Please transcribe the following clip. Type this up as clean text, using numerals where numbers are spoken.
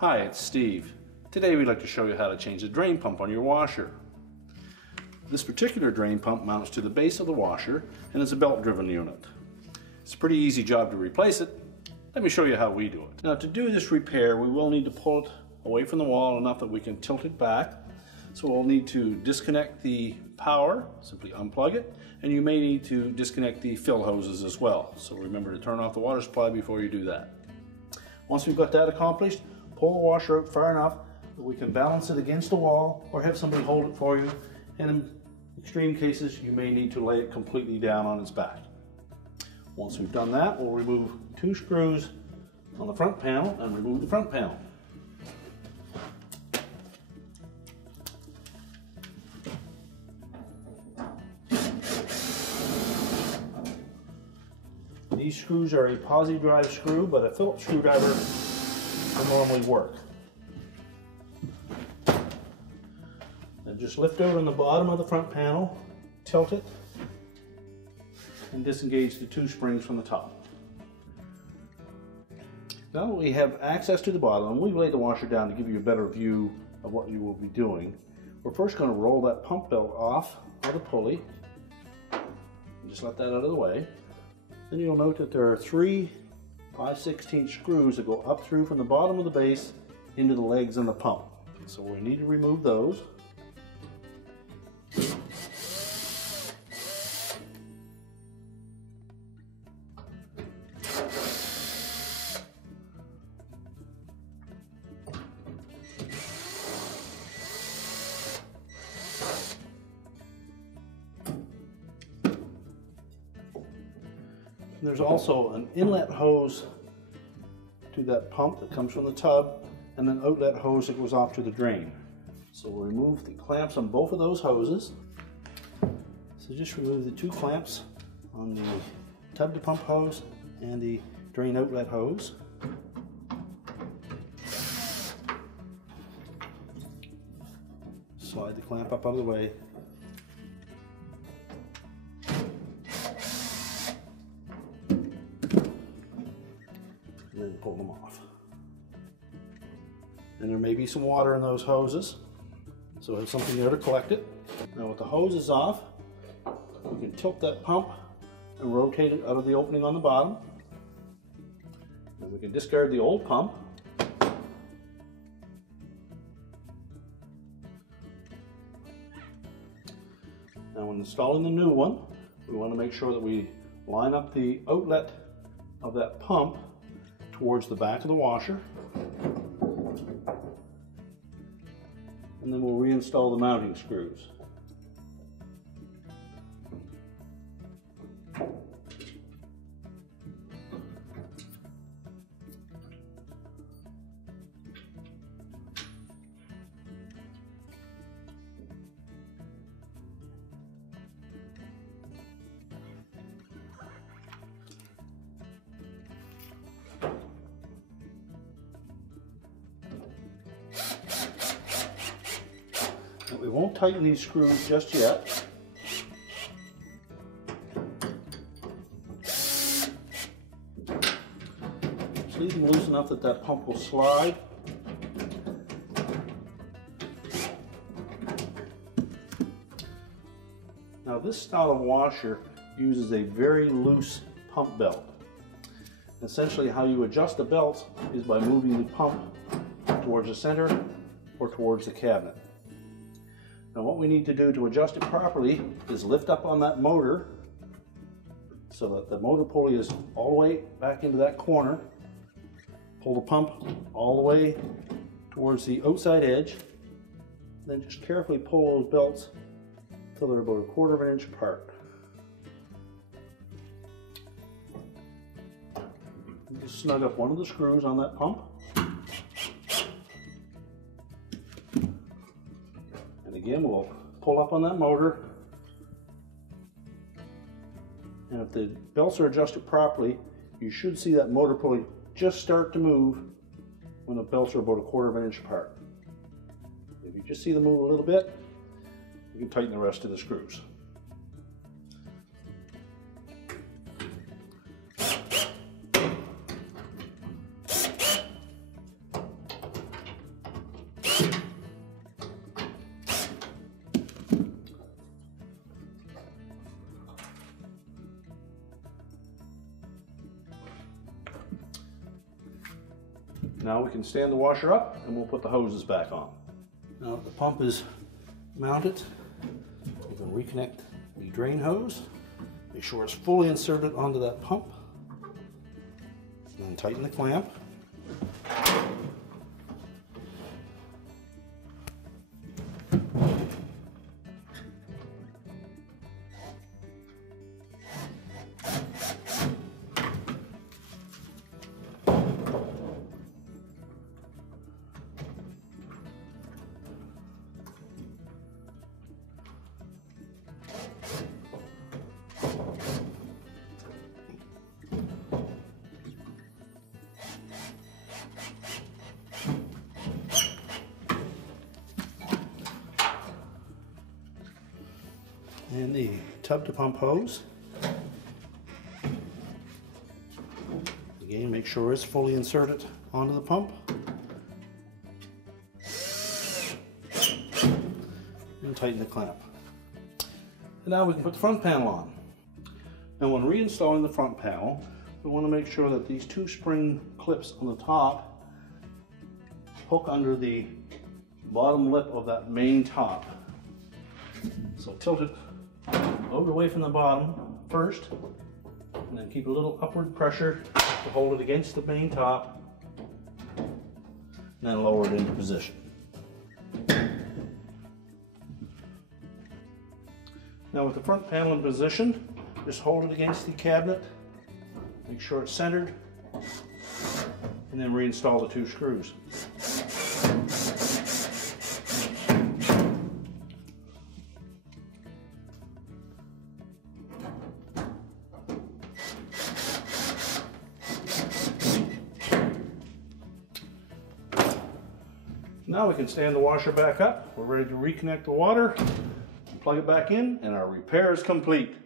Hi, it's Steve. Today we'd like to show you how to change the drain pump on your washer. This particular drain pump mounts to the base of the washer and is a belt-driven unit. It's a pretty easy job to replace it. Let me show you how we do it. Now, to do this repair, we will need to pull it away from the wall enough that we can tilt it back. So we'll need to disconnect the power, simply unplug it, and you may need to disconnect the fill hoses as well. So remember to turn off the water supply before you do that. Once we've got that accomplished, pull the washer out far enough that we can balance it against the wall or have somebody hold it for you. And in extreme cases, you may need to lay it completely down on its back. Once we've done that, we'll remove 2 screws on the front panel and remove the front panel. These screws are a posi drive screw, but a Phillips screwdriver will normally work. Now just lift out on the bottom of the front panel, tilt it, and disengage the 2 springs from the top. Now that we have access to the bottom, and we've laid the washer down to give you a better view of what you will be doing, we're first going to roll that pump belt off of the pulley, and just let that out of the way. Then you'll note that there are 3 5/16 screws that go up through from the bottom of the base into the legs and the pump. So we need to remove those. There's also an inlet hose to that pump that comes from the tub, and an outlet hose that goes off to the drain. So we'll remove the clamps on both of those hoses. So just remove the 2 clamps on the tub to pump hose and the drain outlet hose. Slide the clamp up out of the way. And then pull them off. And there may be some water in those hoses, so have something there to collect it. Now with the hoses off, we can tilt that pump and rotate it out of the opening on the bottom. And we can discard the old pump. Now when installing the new one, we want to make sure that we line up the outlet of that pump towards the back of the washer, and then we'll reinstall the mounting screws. We won't tighten these screws just yet. Just leave them loose enough that that pump will slide. Now this style of washer uses a very loose pump belt. Essentially how you adjust the belt is by moving the pump towards the center or towards the cabinet. Now what we need to do to adjust it properly is lift up on that motor so that the motor pulley is all the way back into that corner. Pull the pump all the way towards the outside edge. Then just carefully pull those belts until they're about 1/4 of an inch apart. And just snug up one of the screws on that pump. Again, we'll pull up on that motor, and if the belts are adjusted properly, you should see that motor pulley just start to move when the belts are about 1/4 of an inch apart. If you just see them move a little bit, you can tighten the rest of the screws. Now we can stand the washer up and we'll put the hoses back on. Now that the pump is mounted, you can reconnect the drain hose. Make sure it's fully inserted onto that pump. And then tighten the clamp. And the tub to pump hose. Again, make sure it's fully inserted onto the pump. And tighten the clamp. And now we can put the front panel on. Now when reinstalling the front panel, we want to make sure that these two spring clips on the top hook under the bottom lip of that main top. So tilt it load away from the bottom first, and then keep a little upward pressure to hold it against the main top, and then lower it into position. Now with the front panel in position, just hold it against the cabinet, make sure it's centered, and then reinstall the two screws. Now we can stand the washer back up. We're ready to reconnect the water, plug it back in, and our repair is complete.